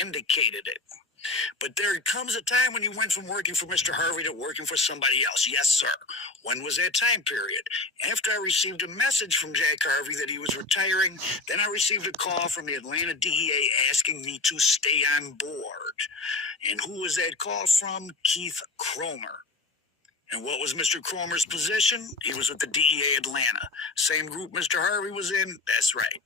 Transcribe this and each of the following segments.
indicated it. But there comes a time when you went from working for Mr. Harvey to working for somebody else. Yes, sir. When was that time period? After I received a message from Jack Harvey that he was retiring, then I received a call from the Atlanta DEA asking me to stay on board. And who was that call from? Keith Cromer. And what was Mr. Cromer's position? He was with the DEA Atlanta. Same group Mr. Harvey was in? That's right.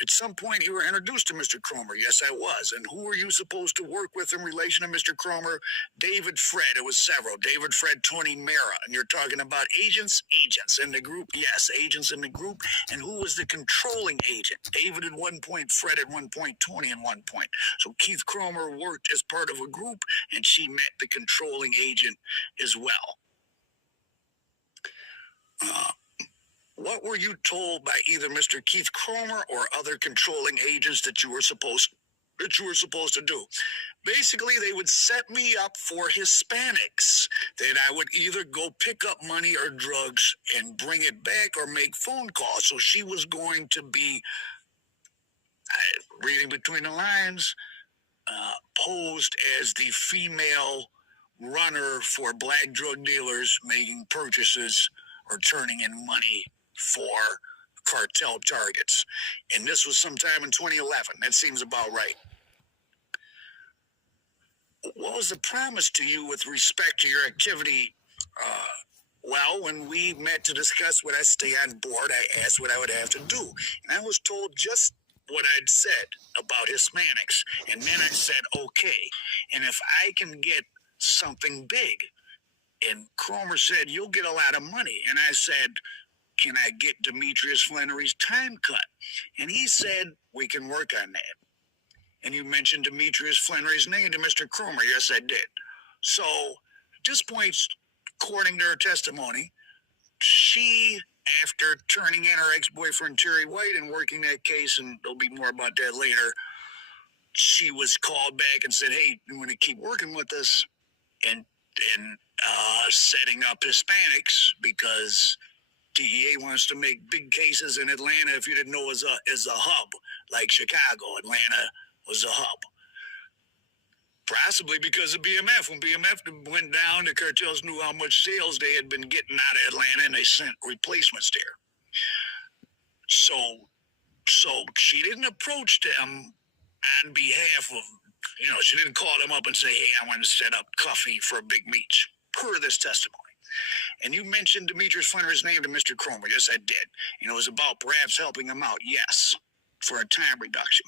At some point, you were introduced to Mr. Cromer. Yes, I was. And who were you supposed to work with in relation to Mr. Cromer? David Fred. It was several. David Fred, Tony Mera. And you're talking about agents? Agents in the group? Yes, agents in the group. And who was the controlling agent? David at one point, Fred at one point, Tony at one point. So Keith Cromer worked as part of a group, and she met the controlling agent as well. What were you told by either Mr. Keith Cromer or other controlling agents that you were supposed to do? Basically, they would set me up for Hispanics, that I would either go pick up money or drugs and bring it back or make phone calls. So she was going to be, reading between the lines, posed as the female runner for black drug dealers making purchases or turning in money for cartel targets. And this was sometime in 2011. That seems about right. What was the promise to you with respect to your activity? Well, when we met to discuss would I stay on board, I asked what I would have to do. And I was told just what I'd said about Hispanics. And then I said, okay. And if I can get something big, and Cromer said, you'll get a lot of money. And I said, can I get Demetrius Flannery's time cut? And he said, we can work on that. And you mentioned Demetrius Flannery's name to Mr. Cromer. Yes, I did. So at this point, according to her testimony, she, after turning in her ex-boyfriend Terry White and working that case, and there'll be more about that later, she was called back and said, hey, you want to keep working with us? And setting up Hispanics, because DEA wants to make big cases in Atlanta. If you didn't know, is a hub like Chicago. Atlanta was a hub, possibly because of BMF. When BMF went down, the cartels knew how much sales they had been getting out of Atlanta, and they sent replacements there. So she didn't approach them on behalf of, she didn't call them up and say, hey, I want to set up coffee for Big Meech, per this testimony. And you mentioned Demetrius Flannery's name to Mr. Cromer. Yes, I did. It was about perhaps helping him out. Yes, for a time reduction.